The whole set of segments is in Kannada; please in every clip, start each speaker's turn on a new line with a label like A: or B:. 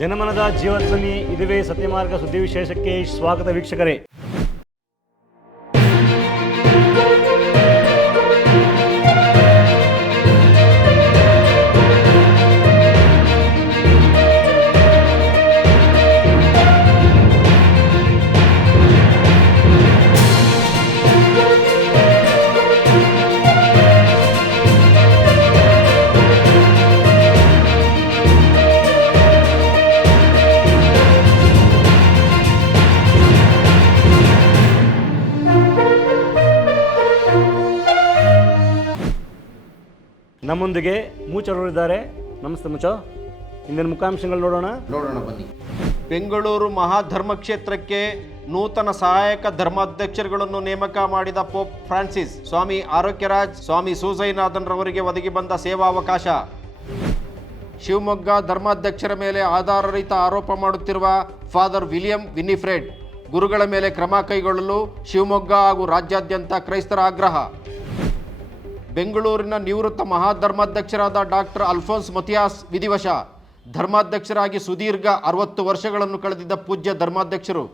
A: ಜನಮನದ ಜೀವಧ್ವನಿ ಇದುವೇ ಸತ್ಯಮಾರ್ಗ ಸುದ್ದಿ ವಿಶೇಷಕ್ಕೆ ಸ್ವಾಗತ ವೀಕ್ಷಕರೇ. ನಮ್ಮೊಂದಿಗೆ ಮೂಚರವರಿದ್ದಾರೆ ನಮಸ್ತೆ ಮುಚ. ಇಂದಿನ ಮುಖಾಂಶಗಳು ನೋಡೋಣ.
B: ನೋಡೋಣ ಬನ್ನಿ. ಬೆಂಗಳೂರು ಮಹಾಧರ್ಮ ಕ್ಷೇತ್ರಕ್ಕೆ ನೂತನ ಸಹಾಯಕ ಧರ್ಮಾಧ್ಯಕ್ಷರುಗಳನ್ನು ನೇಮಕ ಮಾಡಿದ ಪೋಪ್ ಫ್ರಾನ್ಸಿಸ್, ಸ್ವಾಮಿ ಆರೋಗ್ಯರಾಜ್, ಸ್ವಾಮಿ ಸೂಸೈನಾಥನ್ ರವರಿಗೆ ಒದಗಿ ಬಂದ ಸೇವಾವಕಾಶ. ಶಿವಮೊಗ್ಗ ಧರ್ಮಾಧ್ಯಕ್ಷರ ಮೇಲೆ ಆಧಾರರಹಿತ ಆರೋಪ ಮಾಡುತ್ತಿರುವ ಫಾದರ್ ವಿಲಿಯಂ ವಿನ್ನಿಫ್ರೆಡ್ ಗುರುಗಳ ಮೇಲೆ ಕ್ರಮ ಕೈಗೊಳ್ಳಲು ಶಿವಮೊಗ್ಗ ಹಾಗೂ ರಾಜ್ಯಾದ್ಯಂತ ಕ್ರೈಸ್ತರ ಆಗ್ರಹ. ಬೆಂಗಳೂರಿನ ನಿವೃತ್ತ ಮಹಾಧರ್ಮಾಧ್ಯಕ್ಷರಾದ ಡಾಕ್ಟರ್ ಅಲ್ಫೋನ್ಸ್ ಮತಿಯಾಸ್ ವಿಧಿವಶ. ಧರ್ಮಾಧ್ಯಕ್ಷರಾಗಿ ಸುದೀರ್ಘ ಅರವತ್ತು ವರ್ಷಗಳನ್ನು ಕಳೆದಿದ್ದ ಪೂಜ್ಯ ಧರ್ಮಾಧ್ಯಕ್ಷರು.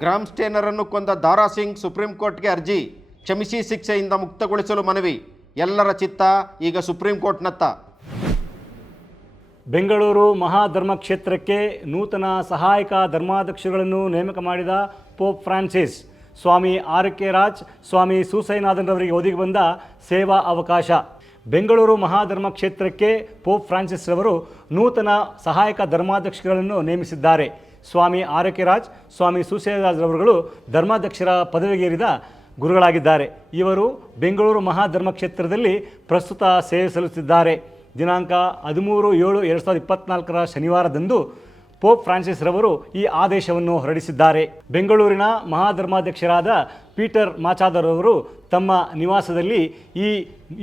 B: ಗ್ರಾಮ್ ಸ್ಟೇನರನ್ನು ಕೊಂದ ದಾರಾ ಸಿಂಗ್ ಸುಪ್ರೀಂ ಕೋರ್ಟ್ಗೆ ಅರ್ಜಿ. ಕ್ಷಮಿಸಿ ಶಿಕ್ಷೆಯಿಂದ ಮುಕ್ತಗೊಳಿಸಲು ಮನವಿ. ಎಲ್ಲರ ಚಿತ್ತ ಈಗ ಸುಪ್ರೀಂ ಕೋರ್ಟ್ನತ್ತ.
A: ಬೆಂಗಳೂರು ಮಹಾಧರ್ಮ ಕ್ಷೇತ್ರಕ್ಕೆ ನೂತನ ಸಹಾಯಕ ಧರ್ಮಾಧ್ಯಕ್ಷಗಳನ್ನು ನೇಮಕ ಮಾಡಿದ Pope Francis. Swami R K Raj, Swami ಸೂಸೈನಾಥನ್ರವರಿಗೆ ಒದಗಿ ಬಂದ ಸೇವಾ ಅವಕಾಶ. ಬೆಂಗಳೂರು ಮಹಾಧರ್ಮ ಕ್ಷೇತ್ರಕ್ಕೆ ಪೋಪ್ ಫ್ರಾನ್ಸಿಸ್ ರವರು ನೂತನ ಸಹಾಯಕ ಧರ್ಮಾಧ್ಯಕ್ಷರನ್ನು ನೇಮಿಸಿದ್ದಾರೆ. ಸ್ವಾಮಿ ಆರಕೆ ರಾಜ್, ಸ್ವಾಮಿ ಸೂಸೈನಾಥರವರುಗಳು ಧರ್ಮಾಧ್ಯಕ್ಷರ ಪದವಿಗೇರಿದ ಗುರುಗಳಾಗಿದ್ದಾರೆ. ಇವರು ಬೆಂಗಳೂರು ಮಹಾಧರ್ಮ ಕ್ಷೇತ್ರದಲ್ಲಿ ಪ್ರಸ್ತುತ ಸೇವೆ ಸಲ್ಲಿಸುತ್ತಿದ್ದಾರೆ. ದಿನಾಂಕ ಹದಿಮೂರು ಏಳು ಎರಡು ಸಾವಿರದ ಇಪ್ಪತ್ತ್ನಾಲ್ಕರ ಶನಿವಾರದಂದು ಪೋಪ್ ಫ್ರಾನ್ಸಿಸ್ ರವರು ಈ ಆದೇಶವನ್ನು ಹೊರಡಿಸಿದ್ದಾರೆ. ಬೆಂಗಳೂರಿನ ಮಹಾಧರ್ಮಾಧ್ಯಕ್ಷರಾದ ಪೀಟರ್ ಮಾಚಾದರವರು ತಮ್ಮ ನಿವಾಸದಲ್ಲಿ ಈ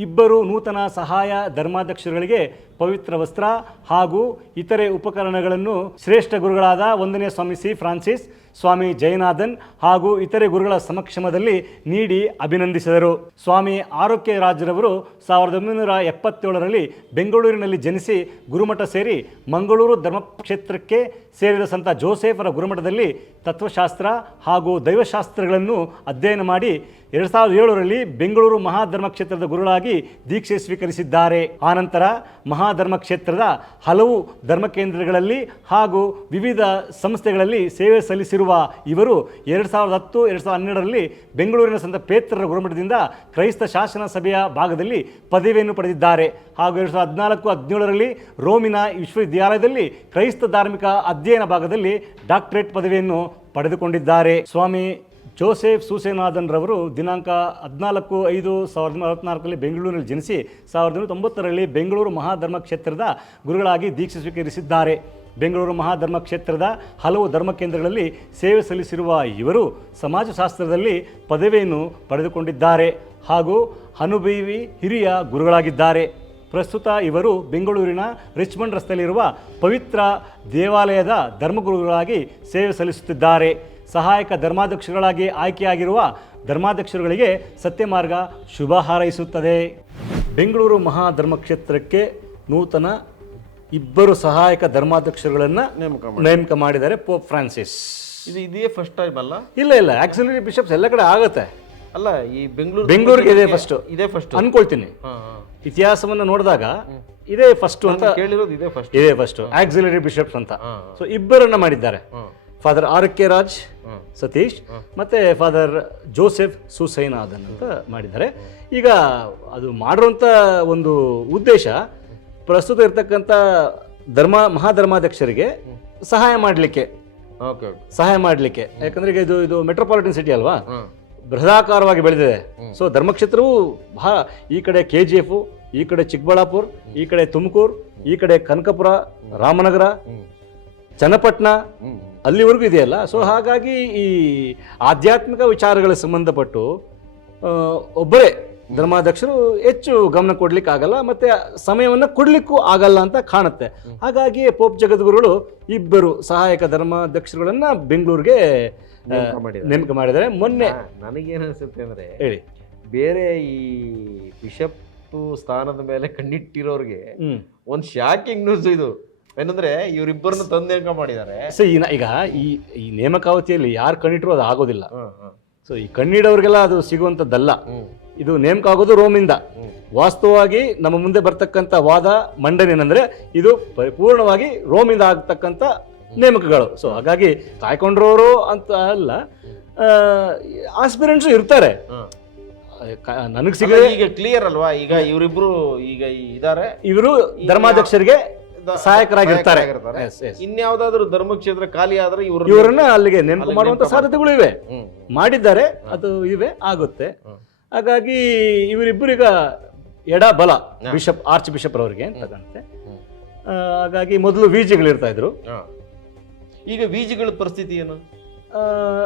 A: ಇಬ್ಬರು ನೂತನ ಸಹಾಯ ಧರ್ಮಾಧ್ಯಕ್ಷರುಗಳಿಗೆ ಪವಿತ್ರ ವಸ್ತ್ರ ಹಾಗೂ ಇತರೆ ಉಪಕರಣಗಳನ್ನು ಶ್ರೇಷ್ಠ ಗುರುಗಳಾದ ಒಂದನೇ ಸ್ವಾಮಿ ಸಿ ಫ್ರಾನ್ಸಿಸ್, ಸ್ವಾಮಿ ಜಯನಾಥನ್ ಹಾಗೂ ಇತರೆ ಗುರುಗಳ ಸಮಕ್ಷಮದಲ್ಲಿ ನೀಡಿ ಅಭಿನಂದಿಸಿದರು. ಸ್ವಾಮಿ ಆರೋಗ್ಯ ರಾಜರವರು ಸಾವಿರದ ಒಂಬೈನೂರ ಎಪ್ಪತ್ತೇಳರಲ್ಲಿ ಬೆಂಗಳೂರಿನಲ್ಲಿ ಜನಿಸಿ ಗುರುಮಠ ಸೇರಿ ಮಂಗಳೂರು ಧರ್ಮಕ್ಷೇತ್ರಕ್ಕೆ ಸೇರಿದ ಸಂತ ಜೋಸೆಫರ ಗುರುಮಠದಲ್ಲಿ ತತ್ವಶಾಸ್ತ್ರ ಹಾಗೂ ದೈವಶಾಸ್ತ್ರಗಳನ್ನು ಅಧ್ಯಯನ ಮಾಡಿ ಎರಡು ಸಾವಿರದ ಏಳರಲ್ಲಿ ಬೆಂಗಳೂರು ಮಹಾಧರ್ಮ ಕ್ಷೇತ್ರದ ಗುರುಳಾಗಿ ದೀಕ್ಷೆ ಸ್ವೀಕರಿಸಿದ್ದಾರೆ. ಆನಂತರ ಮಹಾಧರ್ಮ ಕ್ಷೇತ್ರದ ಹಲವು ಧರ್ಮ ಕೇಂದ್ರಗಳಲ್ಲಿ ಹಾಗೂ ವಿವಿಧ ಸಂಸ್ಥೆಗಳಲ್ಲಿ ಸೇವೆ ಸಲ್ಲಿಸಿರುವ ಇವರು ಎರಡು ಸಾವಿರದ ಹತ್ತು, ಎರಡು ಸಾವಿರದ ಹನ್ನೆರಡರಲ್ಲಿ ಬೆಂಗಳೂರಿನ ಸಂತ ಪೇತ್ರರ ಗುರುಮಠದಿಂದ ಕ್ರೈಸ್ತ ಶಾಸನ ಸಭೆಯ ಭಾಗದಲ್ಲಿ ಪದವಿಯನ್ನು ಪಡೆದಿದ್ದಾರೆ. ಹಾಗೂ ಎರಡು ಸಾವಿರದ ಹದಿನಾಲ್ಕು, ಹದಿನೇಳರಲ್ಲಿ ರೋಮಿನ ವಿಶ್ವವಿದ್ಯಾಲಯದಲ್ಲಿ ಕ್ರೈಸ್ತ ಧಾರ್ಮಿಕ ಅಧ್ಯಯನ ಭಾಗದಲ್ಲಿ ಡಾಕ್ಟರೇಟ್ ಪದವಿಯನ್ನು ಪಡೆದುಕೊಂಡಿದ್ದಾರೆ. ಸ್ವಾಮಿ ಜೋಸೆಫ್ ಸೂಸೇನಾಥನ್ ರವರು ದಿನಾಂಕ ಹದಿನಾಲ್ಕು ಐದು ಸಾವಿರದ ಅರವತ್ನಾಲ್ಕರಲ್ಲಿ ಬೆಂಗಳೂರಿನಲ್ಲಿ ಜನಿಸಿ ಸಾವಿರದ ಒಂಬೈನೂರ ತೊಂಬತ್ತರಲ್ಲಿ ಬೆಂಗಳೂರು ಮಹಾಧರ್ಮ ಕ್ಷೇತ್ರದ ಗುರುಗಳಾಗಿ ದೀಕ್ಷೆ ಸ್ವೀಕರಿಸಿದ್ದಾರೆ. ಬೆಂಗಳೂರು ಮಹಾಧರ್ಮ ಕ್ಷೇತ್ರದ ಹಲವು ಧರ್ಮ ಕೇಂದ್ರಗಳಲ್ಲಿ ಸೇವೆ ಸಲ್ಲಿಸಿರುವ ಇವರು ಸಮಾಜಶಾಸ್ತ್ರದಲ್ಲಿ ಪದವಿಯನ್ನು ಪಡೆದುಕೊಂಡಿದ್ದಾರೆ ಹಾಗೂ ಅನುಭವಿ ಹಿರಿಯ ಗುರುಗಳಾಗಿದ್ದಾರೆ. ಪ್ರಸ್ತುತ ಇವರು ಬೆಂಗಳೂರಿನ ರಿಚ್ಮಂಡ್ ರಸ್ತೆಯಲ್ಲಿರುವ ಪವಿತ್ರ ದೇವಾಲಯದ ಧರ್ಮಗುರುಗಳಾಗಿ ಸೇವೆ ಸಲ್ಲಿಸುತ್ತಿದ್ದಾರೆ. ಸಹಾಯಕ ಧರ್ಮಾಧ್ಯಕ್ಷರುಗಳಾಗಿ ಆಯ್ಕೆಯಾಗಿರುವ ಧರ್ಮಾಧ್ಯಕ್ಷರುಗಳಿಗೆ ಸತ್ಯಮಾರ್ಗ ಶುಭ ಹಾರೈಸುತ್ತದೆ. ಬೆಂಗಳೂರು ಮಹಾಧರ್ಮಕ್ಷೇತ್ರಕ್ಕೆ ನೂತನ ಇಬ್ಬರು ಸಹಾಯಕ ಧರ್ಮಾಧ್ಯಕ್ಷರುಗಳನ್ನು
B: ನೇಮಕ
A: ನೇಮಕ ಮಾಡಿದ್ದಾರೆ ಪೋಪ್ ಫ್ರಾನ್ಸಿಸ್.
B: ಇದು ಇದೇ ಫಸ್ಟ್ ಟೈಮ್ ಅಲ್ಲ?
A: ಇಲ್ಲ ಇಲ್ಲ. ಆಕ್ಸಿಲರಿ ಬಿಷಪ್ಸ್ ಎಲ್ಲ ಕಡೆ ಆಗುತ್ತೆ.
B: ಅಲ್ಲ ಈ ಬೆಂಗಳೂರು
A: ಬೆಂಗಳೂರಿಗೆ ಇದೇ ಫಸ್ಟ್
B: ಇದೇ ಫಸ್ಟ್
A: ಅನ್ಕೊಳ್ತೀನಿ. ಇತಿಹಾಸವನ್ನು ನೋಡಿದಾಗ ಇದೇ ಫಸ್ಟ್ ಅಂತ
B: ಕೇಳಿರೋದು ಇದೇ ಫಸ್ಟ್
A: ಇದೇ ಫಸ್ಟ್ ಆಕ್ಸಿಲರಿ ಬಿಷಪ್ಸ್ ಅಂತ. ಸೊ ಇಬ್ಬರನ್ನ ಮಾಡಿದ್ದಾರೆ. Father R K Raj Satish ಮತ್ತೆ ಫಾದರ್ ಜೋಸೆಫ್ ಸುಸೈನಾದನ್ ಅಂತ ಮಾಡಿದ್ದಾರೆ. ಈಗ ಅದು ಮಾಡಿರೋಂಥ ಒಂದು ಉದ್ದೇಶ ಪ್ರಸ್ತುತ ಇರ್ತಕ್ಕಂಥ ಧರ್ಮ ಮಹಾಧರ್ಮಾಧ್ಯಕ್ಷರಿಗೆ ಸಹಾಯ ಮಾಡಲಿಕ್ಕೆ. ಸಹಾಯ ಮಾಡಲಿಕ್ಕೆ. ಯಾಕಂದ್ರೆ ಈಗ ಇದು ಇದು ಮೆಟ್ರೋಪಾಲಿಟನ್ ಸಿಟಿ ಅಲ್ವಾ? ಬೃಹದಾಕಾರವಾಗಿ ಬೆಳೆದಿದೆ. ಸೊ ಧರ್ಮಕ್ಷೇತ್ರವು ಬಹಳ ಈ ಕಡೆ ಕೆ ಜಿ ಎಫ್ ಈ ಕಡೆ ಚಿಕ್ಕಬಳ್ಳಾಪುರ ಈ ಕಡೆ ತುಮಕೂರು ಈ ಕಡೆ ಕನಕಪುರ ರಾಮನಗರ ಚನ್ನಪಟ್ಟಣ ಅಲ್ಲಿವರೆಗೂ ಇದೆಯಲ್ಲ? ಸೊ ಹಾಗಾಗಿ ಈ ಆಧ್ಯಾತ್ಮಿಕ ವಿಚಾರಗಳಿಗೆ ಸಂಬಂಧಪಟ್ಟು ಒಬ್ಬರೇ ಧರ್ಮಾಧ್ಯಕ್ಷರು ಹೆಚ್ಚು ಗಮನ ಕೊಡ್ಲಿಕ್ಕೆ ಆಗಲ್ಲ ಮತ್ತೆ ಸಮಯವನ್ನು ಕೊಡ್ಲಿಕ್ಕೂ ಆಗಲ್ಲ ಅಂತ ಕಾಣುತ್ತೆ. ಹಾಗಾಗಿ ಪೋಪ್ ಜಗದ್ಗುರುಗಳು ಇಬ್ಬರು ಸಹಾಯಕ ಧರ್ಮಾಧ್ಯಕ್ಷರುಗಳನ್ನ ಬೆಂಗಳೂರಿಗೆ
B: ನೇಮಕ ಮಾಡಿದ್ದಾರೆ.
A: ಮೊನ್ನೆ
B: ನನಗೇನು ಅನಿಸುತ್ತೆ ಅಂದರೆ
A: ಹೇಳಿ.
B: ಬೇರೆ ಈ ಬಿಷಪ್ ಸ್ಥಾನದ ಮೇಲೆ ಕಣ್ಣಿಟ್ಟಿರೋರಿಗೆ
A: ಹ್ಮ್.
B: ಒಂದು ಶಾಕಿಂಗ್ ನ್ಯೂಸ್ ಇದು. ಏನಂದ್ರೆ ಇವರಿಬ್ಬರನ್ನ ತಂದು ನೇಮಕ ಮಾಡಿದ್ದಾರೆ.
A: ಸೊ ಈ ಈಗ ಈ ಈ ನೇಮಕಾವತಿಯಲ್ಲಿ ಯಾರು ಕಣ್ಣಿಟ್ರು ಅದು ಆಗೋದಿಲ್ಲ. ಸೊ ಈ ಕಣ್ಣಿಡೋರಿಗೆಲ್ಲ ಅದು ಸಿಗುವಂಥದ್ದಲ್ಲ. ಇದು ನೇಮಕ ಆಗೋದು ರೋಮಿಂದ. ವಾಸ್ತವವಾಗಿ ನಮ್ಮ ಮುಂದೆ ಬರ್ತಕ್ಕಂಥ ವಾದ ಮಂಡನೆ ಏನಂದ್ರೆ ಇದು ಪರಿಪೂರ್ಣವಾಗಿ ರೋಮಿಂದ ಆಗ್ತಕ್ಕಂಥ ನೇಮಕಗಳು. ಸೊ ಹಾಗಾಗಿ ಕಾಯ್ಕೊಂಡ್ರವರು ಅಂತ ಅಲ್ಲ ಆಸ್ಪಿರೆಂಟ್ಸು ಇರ್ತಾರೆ. ನನಗೆ ಸಿಗ
B: ಈಗ ಕ್ಲಿಯರ್ ಅಲ್ವಾ? ಈಗ ಇವರಿಬ್ರು ಈಗ ಇದಾರೆ.
A: ಇವರು ಧರ್ಮಾಧ್ಯಕ್ಷರಿಗೆ ಸಹಾಯಕರಾಗಿರ್ತಾರೆ.
B: ಇನ್ಯಾವುದಾದ್ರೂ ಧರ್ಮಕ್ಷೇತ್ರ ಖಾಲಿ ಆದ್ರೆ ಇವ್ರು
A: ಇವರನ್ನ ಅಲ್ಲಿಗೆ ನೇಮಕ
B: ಅಲ್ಲಿಗೆ
A: ಮಾಡುವಂತ ಸಾಧ್ಯತೆಗಳು ಇವೆ. ಮಾಡಿದ್ದಾರೆ ಅದು ಇವೆ ಆಗುತ್ತೆ. ಹಾಗಾಗಿ ಇವರಿಬ್ಬರಿಗ ಎಡ ಬಲ ಬಿಷಪ್ ಆರ್ಚ್ ಬಿಷಪ್ ಅವರಿಗೆ ಅಂತ ಕಾಣುತ್ತೆ ಹಾಗಾಗಿ ಮೊದಲು ವಿಜಿಗಳು ಇರ್ತಾ ಇದ್ರು.
B: ಈಗ ವೀಜಿಗಳ ಪರಿಸ್ಥಿತಿ ಏನು?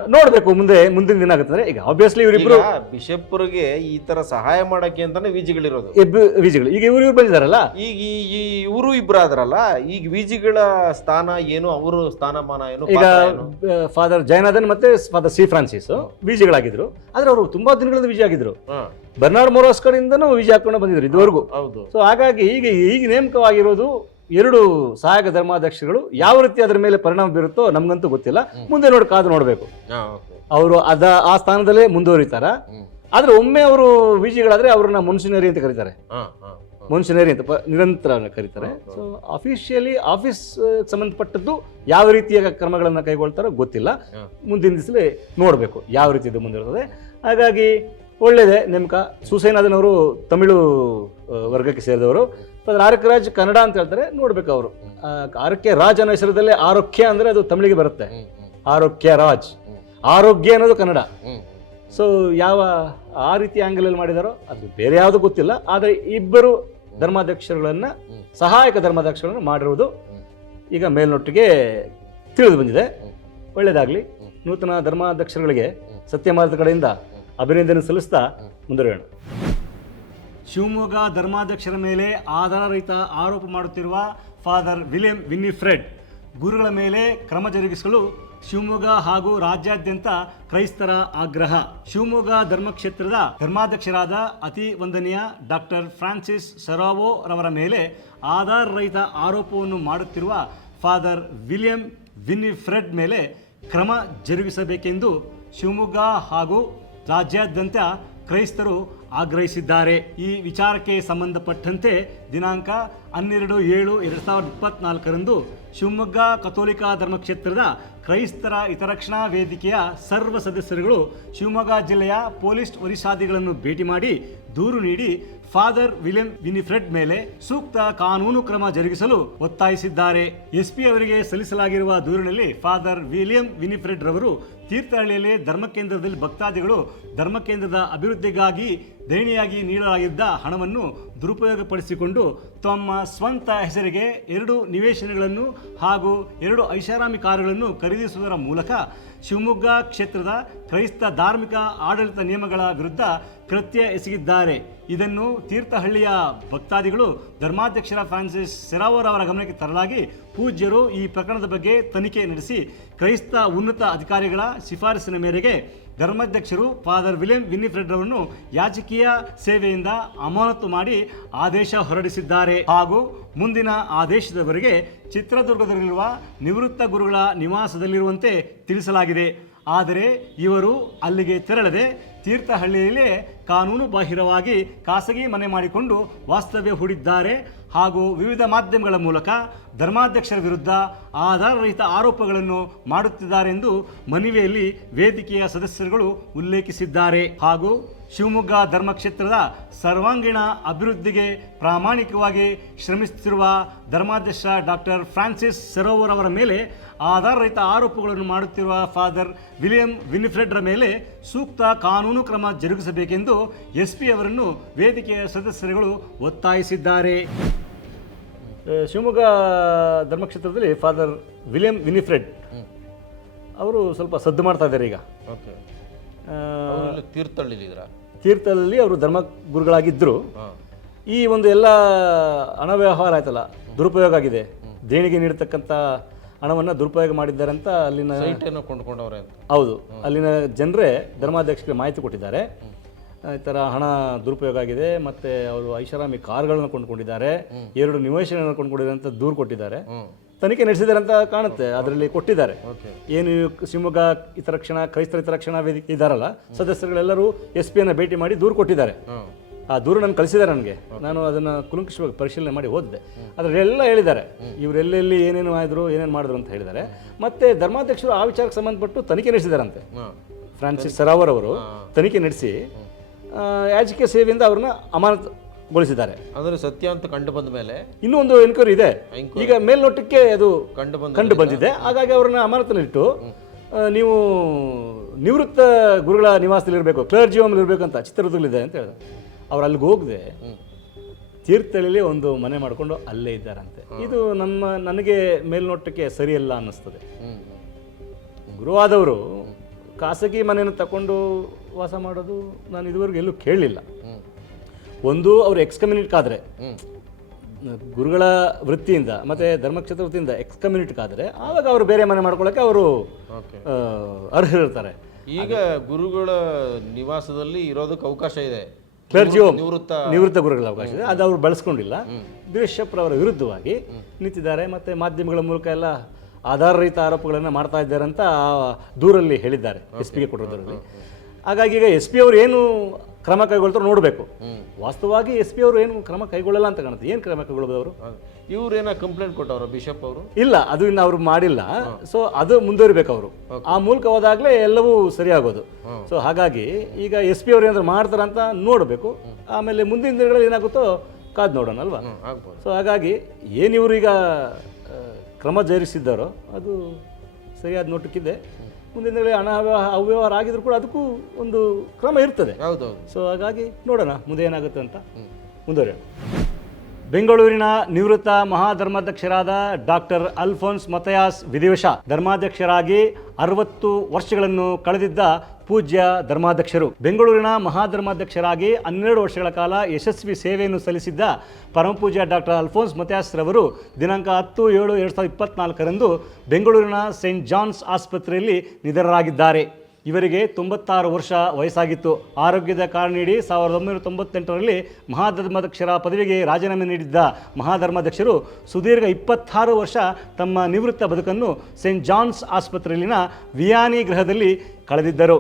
A: ನೋಡ್ಬೇಕು ಮುಂದೆ ಮುಂದಿನ ದಿನ ಆಗುತ್ತೆ. ಈಗ ಆಬ್ವಿಯಸ್ಲಿ ಇವರಿಬ್ರು
B: ಬಿಷಪ್ರಿಗೆ ಈ ತರ ಸಹಾಯ ಮಾಡಕ್ಕೆ ಅಂತಾನೆ ವಿಜಿಗಳಿರೋದು.
A: ವಿಜಿಗಳು. ಈಗ ಇವರು ಇವ್ರು ಬಂದಿದಾರಲ್ಲ?
B: ಈಗ ಈ- ಇವರು ಇವರು ಇಬ್ಬರಾದ್ರಲ್ಲ ಈಗ ವಿಜಿಗಳ ಸ್ಥಾನ ಏನು ಅವರು ಸ್ಥಾನಮಾನ ಏನು
A: ಈಗ? ಫಾದರ್ ಜಯನಾಥನ್ ಮತ್ತೆ ಫಾದರ್ ಸಿ ಫ್ರಾನ್ಸಿಸ್ ವಿಜಿಗಳಾಗಿದ್ರು. ಆದ್ರೆ ಅವರು ತುಂಬಾ ದಿನಗಳಿಂದ ವಿಜಿ ಆಗಿದ್ರು.
B: ಬರ್ನಾರ್
A: ಬರ್ನಾರ್ಡ್ ಮೊರಾಸ್ಕರ್ ಇಂದನೂ ವಿಜಿ ಹಾಕೊಂಡು ಬಂದಿದ್ರು ಇದುವರೆಗೂ.
B: ಹೌದು.
A: ಸೊ ಹಾಗಾಗಿ ಈಗ ಈಗ ನೇಮಕವಾಗಿರೋದು ಎರಡು ಸಹಾಯಕ ಧರ್ಮಾಧ್ಯಕ್ಷಗಳು ಯಾವ ರೀತಿ ಅದರ ಮೇಲೆ ಪರಿಣಾಮ ಬೀರುತ್ತೋ ನಮ್ಗಂತೂ ಗೊತ್ತಿಲ್ಲ. ಮುಂದೆ ನೋಡಿ ಕಾದು ನೋಡಬೇಕು. ಅವರು ಅದ ಆ ಸ್ಥಾನದಲ್ಲೇ ಮುಂದುವರಿತಾರ. ಆದ್ರೆ ಒಮ್ಮೆ ಅವರು ವಿಜಿಗಳಾದ್ರೆ ಅವ್ರನ್ನ ಮುನ್ಸಿನರಿ ಅಂತ ಕರೀತಾರೆ. ಮುನ್ಸಿನರಿ ಅಂತ ನಿರಂತರ ಕರೀತಾರೆ. ಸೊ ಅಫಿಷಿಯಲಿ ಆಫೀಸ್ ಸಂಬಂಧಪಟ್ಟದ್ದು ಯಾವ ರೀತಿಯ ಕ್ರಮಗಳನ್ನು ಕೈಗೊಳ್ತಾರೋ ಗೊತ್ತಿಲ್ಲ. ಮುಂದಿನ ದಿವಸಲೇ ನೋಡಬೇಕು ಯಾವ ರೀತಿ ಇದು ಮುಂದಿರ್ತದೆ ಹಾಗಾಗಿ ಒಳ್ಳೆಯದೇ ನೇಮಕ ಸುಸೇನಾದನ್ ಅವರು ತಮಿಳು ವರ್ಗಕ್ಕೆ ಸೇರಿದವರು. ಆರಕ್ಕೆ ರಾಜ್ ಕನ್ನಡ ಅಂತ ಹೇಳ್ತಾರೆ ನೋಡ್ಬೇಕು ಅವರು. ಆರಕ್ಕೆ ರಾಜ್ ಅನ್ನೋ ಹೆಸರದಲ್ಲೇ ಆರೋಗ್ಯ ಅಂದರೆ ಅದು ತಮಿಳಿಗೆ ಬರುತ್ತೆ. ಆರೋಗ್ಯ ರಾಜ್. ಆರೋಗ್ಯ ಅನ್ನೋದು ಕನ್ನಡ. ಸೊ ಯಾವ ಆ ರೀತಿ ಆಂಗಲಲ್ಲಿ ಮಾಡಿದಾರೋ ಅದು ಬೇರೆ ಯಾವುದು ಗೊತ್ತಿಲ್ಲ. ಆದರೆ ಇಬ್ಬರು ಧರ್ಮಾಧ್ಯಕ್ಷರುಗಳನ್ನ ಸಹಾಯಕ ಧರ್ಮಾಧ್ಯಕ್ಷಗಳನ್ನು ಮಾಡಿರುವುದು ಈಗ ಮೇಲ್ನೊಟ್ಟಿಗೆ ತಿಳಿದು ಬಂದಿದೆ.
B: ಒಳ್ಳೇದಾಗ್ಲಿ.
A: ಒಳ್ಳೆಯದಾಗಲಿ ನೂತನ ಧರ್ಮಾಧ್ಯಕ್ಷರುಗಳಿಗೆ. ಸತ್ಯಮಾರ್ಗದ ಕಡೆಯಿಂದ ಅಭಿನಂದನೆ ಸಲ್ಲಿಸ್ತಾ. ಮುಂದುವರಿಯೋಣ ಶಿವಮೊಗ್ಗ ಧರ್ಮಾಧ್ಯಕ್ಷರ ಮೇಲೆ ಆಧಾರರಹಿತ ಆರೋಪ ಮಾಡುತ್ತಿರುವ ಫಾದರ್ ವಿಲಿಯಂ ವಿನ್ನಿಫ್ರೆಡ್ ಗುರುಗಳ ಮೇಲೆ ಕ್ರಮ ಜರುಗಿಸಲು ಶಿವಮೊಗ್ಗ ಹಾಗೂ ರಾಜ್ಯಾದ್ಯಂತ ಕ್ರೈಸ್ತರ ಆಗ್ರಹ ಶಿವಮೊಗ್ಗ ಧರ್ಮಕ್ಷೇತ್ರದ ಧರ್ಮಾಧ್ಯಕ್ಷರಾದ ಅತಿ ವಂದನೀಯ ಡಾಕ್ಟರ್ ಫ್ರಾನ್ಸಿಸ್ ಸರಾವೋ ರವರ ಮೇಲೆ ಆಧಾರರಹಿತ ಆರೋಪವನ್ನು ಮಾಡುತ್ತಿರುವ ಫಾದರ್ ವಿಲಿಯಂ ವಿನ್ನಿಫ್ರೆಡ್ ಮೇಲೆ ಕ್ರಮ ಜರುಗಿಸಬೇಕೆಂದು ಶಿವಮೊಗ್ಗ ಹಾಗೂ ರಾಜ್ಯಾದ್ಯಂತ ಕ್ರೈಸ್ತರು ಆಗ್ರಹಿಸಿದ್ದಾರೆ. ಈ ವಿಚಾರಕ್ಕೆ ಸಂಬಂಧಪಟ್ಟಂತೆ ದಿನಾಂಕ ಹನ್ನೆರಡು ಏಳು ಎರಡು ಸಾವಿರದ ಇಪ್ಪತ್ನಾಲ್ಕರಂದು ಶಿವಮೊಗ್ಗ ಕಥೋಲಿಕ ಧರ್ಮಕ್ಷೇತ್ರದ ಕ್ರೈಸ್ತರ ಹಿತರಕ್ಷಣಾ ವೇದಿಕೆಯ ಸರ್ವ ಸದಸ್ಯರುಗಳು ಶಿವಮೊಗ್ಗ ಜಿಲ್ಲೆಯ ಪೊಲೀಸ್ ವರಿಷಾದಿಗಳನ್ನು ಭೇಟಿ ಮಾಡಿ ದೂರು ನೀಡಿ ಫಾದರ್ ವಿಲಿಯಂ ವಿನಿಫ್ರೆಡ್ ಮೇಲೆ ಸೂಕ್ತ ಕಾನೂನು ಕ್ರಮ ಜರುಗಿಸಲು ಒತ್ತಾಯಿಸಿದ್ದಾರೆ. ಎಸ್ಪಿ ಅವರಿಗೆ ಸಲ್ಲಿಸಲಾಗಿರುವ ದೂರಿನಲ್ಲಿ ಫಾದರ್ ವಿಲಿಯಂ ವಿನಿಫ್ರೆಡ್ ರವರು ತೀರ್ಥಹಳ್ಳಿಯಲ್ಲಿ ಧರ್ಮಕೇಂದ್ರದಲ್ಲಿ ಭಕ್ತಾದಿಗಳು ಧರ್ಮಕೇಂದ್ರದ ಅಭಿವೃದ್ಧಿಗಾಗಿ ದೇಣಿಯಾಗಿ ನೀಡಲಾಗಿದ್ದ ಹಣವನ್ನು ದುರುಪಯೋಗಪಡಿಸಿಕೊಂಡು ತಮ್ಮ ಸ್ವಂತ ಹೆಸರಿಗೆ ಎರಡು ನಿವೇಶನಗಳನ್ನು ಹಾಗೂ ಎರಡು ಐಷಾರಾಮಿ ಕಾರುಗಳನ್ನು ಖರೀದಿಸುವುದರ ಮೂಲಕ ಶಿವಮೊಗ್ಗ ಕ್ಷೇತ್ರದ ಕ್ರೈಸ್ತ ಧಾರ್ಮಿಕ ಆಡಳಿತ ನಿಯಮಗಳ ವಿರುದ್ಧ ಕೃತ್ಯ ಎಸಗಿದ್ದಾರೆ. ಇದನ್ನು ತೀರ್ಥಹಳ್ಳಿಯ ಭಕ್ತಾದಿಗಳು ಧರ್ಮಾಧ್ಯಕ್ಷರ ಫ್ರಾನ್ಸಿಸ್ ಸೆರಾವರ್ ಅವರ ಗಮನಕ್ಕೆ ತರಲಾಗಿ ಪೂಜ್ಯರು ಈ ಪ್ರಕರಣದ ಬಗ್ಗೆ ತನಿಖೆ ನಡೆಸಿ ಕ್ರೈಸ್ತ ಉನ್ನತ ಅಧಿಕಾರಿಗಳ ಶಿಫಾರಸಿನ ಮೇರೆಗೆ ಧರ್ಮಾಧ್ಯಕ್ಷರು ಫಾದರ್ ವಿಲಿಯಂ ವಿನ್ನಿಫ್ರೆಡ್ ಅವರನ್ನು ಯಾಜಕೀಯ ಸೇವೆಯಿಂದ ಅಮಾನತು ಮಾಡಿ ಆದೇಶ ಹೊರಡಿಸಿದ್ದಾರೆ. ಹಾಗೂ ಮುಂದಿನ ಆದೇಶದವರೆಗೆ ಚಿತ್ರದುರ್ಗದಲ್ಲಿರುವ ನಿವೃತ್ತ ಗುರುಗಳ ನಿವಾಸದಲ್ಲಿರುವಂತೆ ತಿಳಿಸಲಾಗಿದೆ. ಆದರೆ ಇವರು ಅಲ್ಲಿಗೆ ತೆರಳದೆ ತೀರ್ಥಹಳ್ಳಿಯಲ್ಲೇ ಕಾನೂನು ಬಾಹಿರವಾಗಿ ಖಾಸಗಿ ಮನೆ ಮಾಡಿಕೊಂಡು ವಾಸ್ತವ್ಯ ಹೂಡಿದ್ದಾರೆ ಹಾಗೂ ವಿವಿಧ ಮಾಧ್ಯಮಗಳ ಮೂಲಕ ಧರ್ಮಾಧ್ಯಕ್ಷರ ವಿರುದ್ಧ ಆಧಾರರಹಿತ ಆರೋಪಗಳನ್ನು ಮಾಡುತ್ತಿದ್ದಾರೆಂದು ಮನವಿಯಲ್ಲಿ ವೇದಿಕೆಯ ಸದಸ್ಯರುಗಳು ಉಲ್ಲೇಖಿಸಿದ್ದಾರೆ ಹಾಗೂ ಶಿವಮೊಗ್ಗ ಧರ್ಮಕ್ಷೇತ್ರದ ಸರ್ವಾಂಗೀಣ ಅಭಿವೃದ್ಧಿಗೆ ಪ್ರಾಮಾಣಿಕವಾಗಿ ಶ್ರಮಿಸುತ್ತಿರುವ ಧರ್ಮಾಧ್ಯಕ್ಷ ಡಾಕ್ಟರ್ ಫ್ರಾನ್ಸಿಸ್ ಸೆರೋವರ್ ಅವರ ಮೇಲೆ ಆಧಾರರಹಿತ ಆರೋಪಗಳನ್ನು ಮಾಡುತ್ತಿರುವ ಫಾದರ್ ವಿಲಿಯಂ ವಿನಿಫ್ರೆಡ್ರ ಮೇಲೆ ಸೂಕ್ತ ಕಾನೂನು ಕ್ರಮ ಜರುಗಿಸಬೇಕೆಂದು ಎಸ್ಪಿ ಅವರನ್ನು ವೇದಿಕೆಯ ಸದಸ್ಯರುಗಳು ಒತ್ತಾಯಿಸಿದ್ದಾರೆ. ಶಿವಮೊಗ್ಗ ಧರ್ಮಕ್ಷೇತ್ರದಲ್ಲಿ ಫಾದರ್ ವಿಲಿಯಂ ವಿನಿಫ್ರೆಡ್ ಅವರು ಸ್ವಲ್ಪ ಸದ್ದು ಮಾಡ್ತಾ ಇದ್ದಾರೆ ಈಗ.
B: ಓಕೆ. ತೀರ್ಥಹಳ್ಳಿಲಿದ್ರ
A: ತೀರ್ಥದಲ್ಲಿ ಅವರು ಧರ್ಮ ಗುರುಗಳಾಗಿದ್ದರು ಈ ಒಂದು ಎಲ್ಲ ಹಣ ವ್ಯವಹಾರ ಆಯ್ತಲ್ಲ ದುರುಪಯೋಗ ಆಗಿದೆ. ದೇಣಿಗೆ ನೀಡತಕ್ಕಂಥ ಹಣವನ್ನು ದುರುಪಯೋಗ ಮಾಡಿದ್ದಾರೆ ಅಂತ ಅಲ್ಲಿನ
B: ಕೊಂಡ್ಕೊಂಡವ್ರೆ
A: ಹೌದು. ಅಲ್ಲಿನ ಜನರೇ ಧರ್ಮಾಧ್ಯಕ್ಷರಿಗೆ ಮಾಹಿತಿ ಕೊಟ್ಟಿದ್ದಾರೆ. ಈ ಥರ ಹಣ ದುರುಪಯೋಗ ಆಗಿದೆ ಮತ್ತು ಅವರು ಐಷಾರಾಮಿ ಕಾರ್ಗಳನ್ನು ಕೊಂಡ್ಕೊಂಡಿದ್ದಾರೆ ಎರಡು ನಿವೇಶನಗಳನ್ನು ಕೊಂಡ್ಕೊಂಡಿದ್ದಾರೆ ಅಂತ ದೂರು ಕೊಟ್ಟಿದ್ದಾರೆ. ತನಿಖೆ ನಡೆಸಿದ್ದಾರೆ ಅಂತ ಕಾಣುತ್ತೆ ಅದರಲ್ಲಿ ಕೊಟ್ಟಿದ್ದಾರೆ. ಏನು ಶಿವಮೊಗ್ಗ ಹಿತರಕ್ಷಣಾ ಕ್ರೈಸ್ತರ ಹಿತರಕ್ಷಣಾ ವೇದಿಕೆ ಇದ್ದಾರಲ್ಲ ಸದಸ್ಯರುಗಳೆಲ್ಲರೂ ಎಸ್ ಅನ್ನ ಭೇಟಿ ಮಾಡಿ ದೂರು ಕೊಟ್ಟಿದ್ದಾರೆ. ಆ ದೂರು ನಾನು ಕಳಿಸಿದ್ದಾರೆ ನನಗೆ. ನಾನು ಅದನ್ನು ಕುಲಂಕುಷವಾಗಿ ಪರಿಶೀಲನೆ ಮಾಡಿ ಓದಿದೆ. ಅದರಲ್ಲೆಲ್ಲ ಹೇಳಿದ್ದಾರೆ. ಇವರೆಲ್ಲೆಲ್ಲಿ ಏನೇನು ಆದರು ಏನೇನು ಮಾಡಿದ್ರು ಅಂತ ಹೇಳಿದ್ದಾರೆ. ಮತ್ತೆ ಧರ್ಮಾಧ್ಯಕ್ಷರು ಆ ವಿಚಾರಕ್ಕೆ ಸಂಬಂಧಪಟ್ಟು ತನಿಖೆ ನಡೆಸಿದಾರಂತೆ. ಫ್ರಾನ್ಸಿಸ್ ಸರಾವರ್ ಅವರು ತನಿಖೆ ನಡೆಸಿ ಯಾಜಿಕೆ ಯಾಜಕೀಯ ಸೇವೆಯಿಂದ ಅವ್ರನ್ನ ಅಮಾನತುಗೊಳಿಸಿದ್ದಾರೆ
B: ಅಂದ್ರೆ ಸತ್ಯ ಅಂತ ಕಂಡು ಬಂದ ಮೇಲೆ
A: ಇನ್ನೂ ಒಂದು ಎನ್ಕ್ವೈರಿ ಇದೆ. ಈಗ ಮೇಲ್ನೋಟಕ್ಕೆ ಅದು
B: ಕಂಡು ಬಂದ
A: ಕಂಡು ಬಂದಿದೆ. ಹಾಗಾಗಿ ಅವರನ್ನ ಅಮಾನತಲ್ಲಿಟ್ಟು ನೀವು ನಿವೃತ್ತ ಗುರುಗಳ ನಿವಾಸದಲ್ಲಿ ಇರಬೇಕು ಕ್ಲರ್ಜಿ ಹೋಮಲ್ಲಿ ಇರಬೇಕು ಅಂತ ಚಿತ್ರದುರ್ಗದಲ್ಲಿದೆ ಅಂತ ಹೇಳಿದೆ ಅವ್ರು ಅಲ್ಲಿಗೆ ಹೋಗದೆ ತೀರ್ಥಹಳ್ಳಿಲಿ ಒಂದು ಮನೆ ಮಾಡಿಕೊಂಡು ಅಲ್ಲೇ ಇದ್ದಾರಂತೆ. ಇದು ನಮ್ಮ ನನಗೆ ಮೇಲ್ನೋಟಕ್ಕೆ ಸರಿಯಲ್ಲ ಅನ್ನಿಸ್ತದೆ.
B: ಹ್ಮ್.
A: ಗುರುವಾದವರು ಖಾಸಗಿ ಮನೆಯನ್ನು ತಗೊಂಡು ವಾಸ ಮಾಡೋದು ನಾನು ಇದುವರೆಗೂ ಎಲ್ಲೂ ಕೇಳಲಿಲ್ಲ.
B: ಹ್ಮ್
A: ಒಂದು ಅವರು ಎಕ್ಸ್ಕಮ್ಯುನಿಟ್ ಆದರೆ ಗುರುಗಳ ವೃತ್ತಿಯಿಂದ ಮತ್ತೆ ಧರ್ಮಕ್ಷೇತ್ರ ವೃತ್ತಿಯಿಂದ ಎಕ್ಸ್ಕಮ್ಯುನಿಟ್ ಆದರೆ ಆವಾಗ ಅವರು ಬೇರೆ ಮನೆ ಮಾಡ್ಕೊಳ್ಳೋಕೆ ಅವರು ಅರ್ಹರಿರ್ತಾರೆ.
B: ಈಗ ಗುರುಗಳ ನಿವಾಸದಲ್ಲಿ ಇರೋದಕ್ಕೆ ಅವಕಾಶ ಇದೆ.
A: ಕ್ಲರ್ಜಿ
B: ನಿವೃತ್ತ
A: ನಿವೃತ್ತ ಗುರುಗಳ ಅವಕಾಶ ಇದೆ. ಅದು ಅವರು ಬಳಸ್ಕೊಂಡಿಲ್ಲ. ಬಿಷಪ್ರವರ ವಿರುದ್ಧವಾಗಿ ನಿಂತಿದ್ದಾರೆ ಮತ್ತೆ ಮಾಧ್ಯಮಗಳ ಮೂಲಕ ಎಲ್ಲ ಆಧಾರರಹಿತ ಆರೋಪಗಳನ್ನು ಮಾಡ್ತಾ ಇದ್ದಾರೆ ಅಂತ ದೂರಲ್ಲಿ ಹೇಳಿದ್ದಾರೆ ಎಸ್ ಪಿಗೆ ಕೊಟ್ಟಿರೋದ್ರಲ್ಲಿ. ಹಾಗಾಗಿ ಈಗ ಎಸ್ ಪಿ ಅವರು ಏನು ಕ್ರಮ ಕೈಗೊಳ್ತಾರೆ ನೋಡಬೇಕು. ವಾಸ್ತವವಾಗಿ ಎಸ್ ಪಿ ಅವರು ಏನು ಕ್ರಮ ಕೈಗೊಳ್ಳಲ್ಲ ಅಂತ ಕಾಣುತ್ತೆ. ಏನು ಕ್ರಮ ಕೈಗೊಳ್ಳೋದು ಅವರು
B: ಇವ್ರೇನ ಕಂಪ್ಲೇಂಟ್ ಕೊಟ್ಟವರು ಬಿಷಪ್ ಅವರು?
A: ಇಲ್ಲ ಅದು ಇನ್ನು ಅವರು ಮಾಡಿಲ್ಲ. ಸೊ ಅದು ಮುಂದುವರಿಬೇಕು ಅವರು. ಆ ಮೂಲಕ ಹೋದಾಗಲೇ ಎಲ್ಲವೂ ಸರಿಯಾಗೋದು. ಸೊ ಹಾಗಾಗಿ ಈಗ ಎಸ್ ಪಿ ಅವರು ಏನಾದ್ರು ಮಾಡ್ತಾರ ಅಂತ ನೋಡಬೇಕು. ಆಮೇಲೆ ಮುಂದಿನ ದಿನಗಳಲ್ಲಿ ಏನಾಗುತ್ತೋ ಕಾದು ನೋಡೋಣ ಅಲ್ವಾ? ಸೊ ಹಾಗಾಗಿ ಏನು ಇವರು ಈಗ ಕ್ರಮ ಜರುಗಿಸಿದ್ದಾರೋ ಅದು ಸರಿಯಾದ ನೋಟಕ್ಕಿದೆ. ಮುಂದಿನ ದಿನಗಳಲ್ಲಿ ಹಣ ಅವ್ಯವಹಾರ ಅವ್ಯವಹಾರ ಆಗಿದ್ರು ಕೂಡ ಅದಕ್ಕೂ ಒಂದು ಕ್ರಮ ಇರ್ತದೆ.
B: ಹೌದೌದು.
A: ಸೊ ಹಾಗಾಗಿ ನೋಡೋಣ ಮುಂದೆ ಏನಾಗುತ್ತೆ ಅಂತ ಮುಂದುವರಿಯೋಣ. ಬೆಂಗಳೂರಿನ ನಿವೃತ್ತ ಮಹಾಧರ್ಮಾಧ್ಯಕ್ಷರಾದ ಡಾಕ್ಟರ್ ಅಲ್ಫೋನ್ಸ್ ಮತಯಾಸ್ ವಿಧಿವಶ ಧರ್ಮಾಧ್ಯಕ್ಷರಾಗಿ ಅರವತ್ತು ವರ್ಷಗಳನ್ನು ಕಳೆದಿದ್ದ ಪೂಜ್ಯ ಧರ್ಮಾಧ್ಯಕ್ಷರು. ಬೆಂಗಳೂರಿನ ಮಹಾಧರ್ಮಾಧ್ಯಕ್ಷರಾಗಿ ಹನ್ನೆರಡು ವರ್ಷಗಳ ಕಾಲ ಯಶಸ್ವಿ ಸೇವೆಯನ್ನು ಸಲ್ಲಿಸಿದ್ದ ಪರಮಪೂಜ್ಯ ಡಾಕ್ಟರ್ ಅಲ್ಫೋನ್ಸ್ ಮತಯಾಸ್ ರವರು ದಿನಾಂಕ ಹತ್ತು ಏಳು ಎರಡು ಸಾವಿರದ ಇಪ್ಪತ್ನಾಲ್ಕರಂದು ಬೆಂಗಳೂರಿನ ಸೇಂಟ್ ಜಾನ್ಸ್ ಆಸ್ಪತ್ರೆಯಲ್ಲಿ ನಿಧನರಾಗಿದ್ದಾರೆ. ಇವರಿಗೆ ತೊಂಬತ್ತಾರು ವರ್ಷ ವಯಸ್ಸಾಗಿತ್ತು. ಆರೋಗ್ಯದ ಕಾರಣ ನೀಡಿ ಸಾವಿರದ ಒಂಬೈನೂರ ತೊಂಬತ್ತೆಂಟರಲ್ಲಿ ಮಹಾಧರ್ಮಾಧ್ಯಕ್ಷರ ಪದವಿಗೆ ರಾಜೀನಾಮೆ ನೀಡಿದ್ದ ಮಹಾಧರ್ಮಾಧ್ಯಕ್ಷರು ಸುದೀರ್ಘ ಇಪ್ಪತ್ತಾರು ವರ್ಷ ತಮ್ಮ ನಿವೃತ್ತ ಬದುಕನ್ನು ಸೇಂಟ್ ಜಾನ್ಸ್ ಆಸ್ಪತ್ರೆಯಲ್ಲಿನ ವಿಯಾನಿ ಗೃಹದಲ್ಲಿ ಕಳೆದಿದ್ದರು.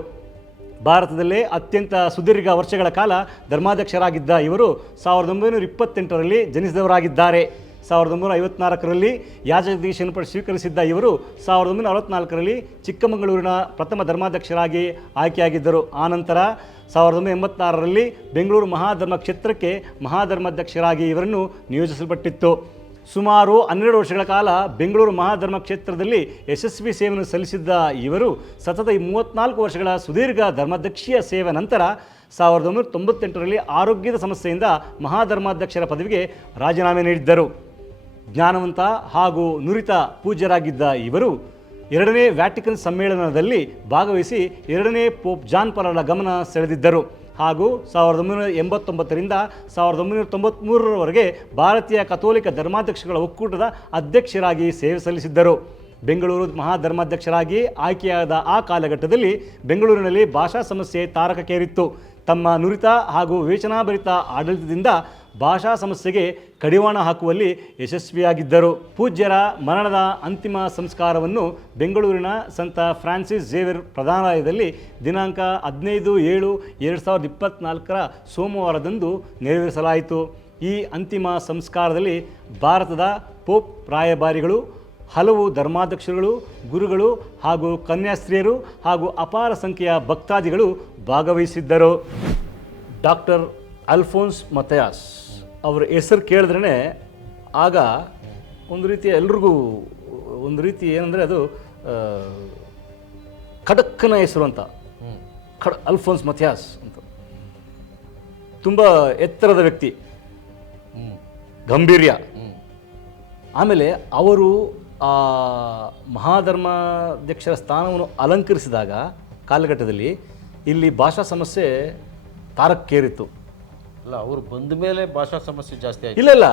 A: ಭಾರತದಲ್ಲೇ ಅತ್ಯಂತ ಸುದೀರ್ಘ ವರ್ಷಗಳ ಕಾಲ ಧರ್ಮಾಧ್ಯಕ್ಷರಾಗಿದ್ದ ಇವರು ಸಾವಿರದ ಒಂಬೈನೂರ ಇಪ್ಪತ್ತೆಂಟರಲ್ಲಿ ಜನಿಸಿದವರಾಗಿದ್ದಾರೆ. ಸಾವಿರದ ಒಂಬೈನೂರ ಐವತ್ನಾಲ್ಕರಲ್ಲಿ ಯಾಜಗದೀಶನ ಪಡೆ ಸ್ವೀಕರಿಸಿದ್ದ ಇವರು ಸಾವಿರದ ಒಂಬೈನೂರ ಅರವತ್ನಾಲ್ಕರಲ್ಲಿ ಚಿಕ್ಕಮಗಳೂರಿನ ಪ್ರಥಮ ಧರ್ಮಾಧ್ಯಕ್ಷರಾಗಿ ಆಯ್ಕೆಯಾಗಿದ್ದರು. ಆನಂತರ ಸಾವಿರದ ಒಂಬೈನೂರ ಎಂಬತ್ತಾರರಲ್ಲಿ ಬೆಂಗಳೂರು ಮಹಾಧರ್ಮ ಕ್ಷೇತ್ರಕ್ಕೆ ಮಹಾಧರ್ಮಾಧ್ಯಕ್ಷರಾಗಿ ಇವರನ್ನು ನಿಯೋಜಿಸಲ್ಪಟ್ಟಿತ್ತು. ಸುಮಾರು ಹನ್ನೆರಡು ವರ್ಷಗಳ ಕಾಲ ಬೆಂಗಳೂರು ಮಹಾಧರ್ಮ ಕ್ಷೇತ್ರದಲ್ಲಿ ಯಶಸ್ವಿ ಸೇವೆಯನ್ನು ಸಲ್ಲಿಸಿದ್ದ ಇವರು ಸತತ ಈ ಮೂವತ್ನಾಲ್ಕು ವರ್ಷಗಳ ಸುದೀರ್ಘ ಧರ್ಮಾಧ್ಯಕ್ಷೀಯ ಸೇವೆ ನಂತರ ಸಾವಿರದ ಒಂಬೈನೂರ ತೊಂಬತ್ತೆಂಟರಲ್ಲಿ ಆರೋಗ್ಯದ ಸಮಸ್ಯೆಯಿಂದ ಮಹಾಧರ್ಮಾಧ್ಯಕ್ಷರ ಪದವಿಗೆ ರಾಜೀನಾಮೆ ನೀಡಿದ್ದರು. ಜ್ಞಾನವಂತ ಹಾಗೂ ನುರಿತ ಪೂಜ್ಯರಾಗಿದ್ದ ಇವರು ಎರಡನೇ ವ್ಯಾಟಿಕನ್ ಸಮ್ಮೇಳನದಲ್ಲಿ ಭಾಗವಹಿಸಿ ಎರಡನೇ ಪೋಪ್ ಜಾನ್ ಪರರ ಗಮನ ಸೆಳೆದಿದ್ದರು. ಹಾಗೂ ಸಾವಿರದ ಒಂಬೈನೂರ ಎಂಬತ್ತೊಂಬತ್ತರಿಂದ ಸಾವಿರದ ಒಂಬೈನೂರ ತೊಂಬತ್ತ್ಮೂರರವರೆಗೆ ಭಾರತೀಯ ಕಥೋಲಿಕ ಧರ್ಮಾಧ್ಯಕ್ಷಗಳ ಒಕ್ಕೂಟದ ಅಧ್ಯಕ್ಷರಾಗಿ ಸೇವೆ ಸಲ್ಲಿಸಿದ್ದರು. ಬೆಂಗಳೂರು ಮಹಾಧರ್ಮಾಧ್ಯಕ್ಷರಾಗಿ ಆಯ್ಕೆಯಾದ ಆ ಕಾಲಘಟ್ಟದಲ್ಲಿ ಬೆಂಗಳೂರಿನಲ್ಲಿ ಭಾಷಾ ಸಮಸ್ಯೆ ತಾರಕಕ್ಕೇರಿತ್ತು. ತಮ್ಮ ನುರಿತ ಹಾಗೂ ವಿವೇಚನಾಭರಿತ ಆಡಳಿತದಿಂದ ಭಾಷಾ ಸಮಸ್ಯೆಗೆ ಕಡಿವಾಣ ಹಾಕುವಲ್ಲಿ ಯಶಸ್ವಿಯಾಗಿದ್ದರು. ಪೂಜ್ಯರ ಮರಣದ ಅಂತಿಮ ಸಂಸ್ಕಾರವನ್ನು ಬೆಂಗಳೂರಿನ ಸಂತ ಫ್ರಾನ್ಸಿಸ್ ಝೇವಿಯರ್ ಪ್ರಧಾನಾಲಯದಲ್ಲಿ ದಿನಾಂಕ ಹದಿನೈದು ಏಳು ಎರಡು ಸಾವಿರದ ಇಪ್ಪತ್ತ್ನಾಲ್ಕರ ಸೋಮವಾರದಂದು ನೆರವೇರಿಸಲಾಯಿತು. ಈ ಅಂತಿಮ ಸಂಸ್ಕಾರದಲ್ಲಿ ಭಾರತದ ಪೋಪ್ ರಾಯಭಾರಿಗಳು, ಹಲವು ಧರ್ಮಾಧ್ಯಕ್ಷರುಗಳು, ಗುರುಗಳು ಹಾಗೂ ಕನ್ಯಾಸ್ತ್ರೀಯರು ಹಾಗೂ ಅಪಾರ ಸಂಖ್ಯೆಯ ಭಕ್ತಾದಿಗಳು ಭಾಗವಹಿಸಿದ್ದರು. Doctor Alphonse Mathias. ಅವರ ಹೆಸರು ಕೇಳಿದ್ರೇ ಆಗ ಒಂದು ರೀತಿ ಎಲ್ರಿಗೂ ಒಂದು ರೀತಿ ಏನಂದರೆ ಅದು ಖಡಕ್ಕನ ಹೆಸರು ಅಂತ. ಖಡ ಅಲ್ಫೋನ್ಸ್ ಮಥಿಯಾಸ್ ಅಂತ. ತುಂಬ ಎತ್ತರದ ವ್ಯಕ್ತಿ. ಗಂಭೀರ್ಯ. ಆಮೇಲೆ ಅವರು ಆ ಮಹಾಧರ್ಮಾಧ್ಯಕ್ಷರ ಸ್ಥಾನವನ್ನು ಅಲಂಕರಿಸಿದಾಗ ಕಾಲಘಟ್ಟದಲ್ಲಿ ಇಲ್ಲಿ ಭಾಷಾ ಸಮಸ್ಯೆ ತಾರಕ್ಕೇರಿತ್ತು.
B: ಅಲ್ಲ ಅವ್ರು ಬಂದ ಮೇಲೆ ಭಾಷಾ ಸಮಸ್ಯೆ ಜಾಸ್ತಿ ಆಯ್ತು.
A: ಇಲ್ಲ ಇಲ್ಲ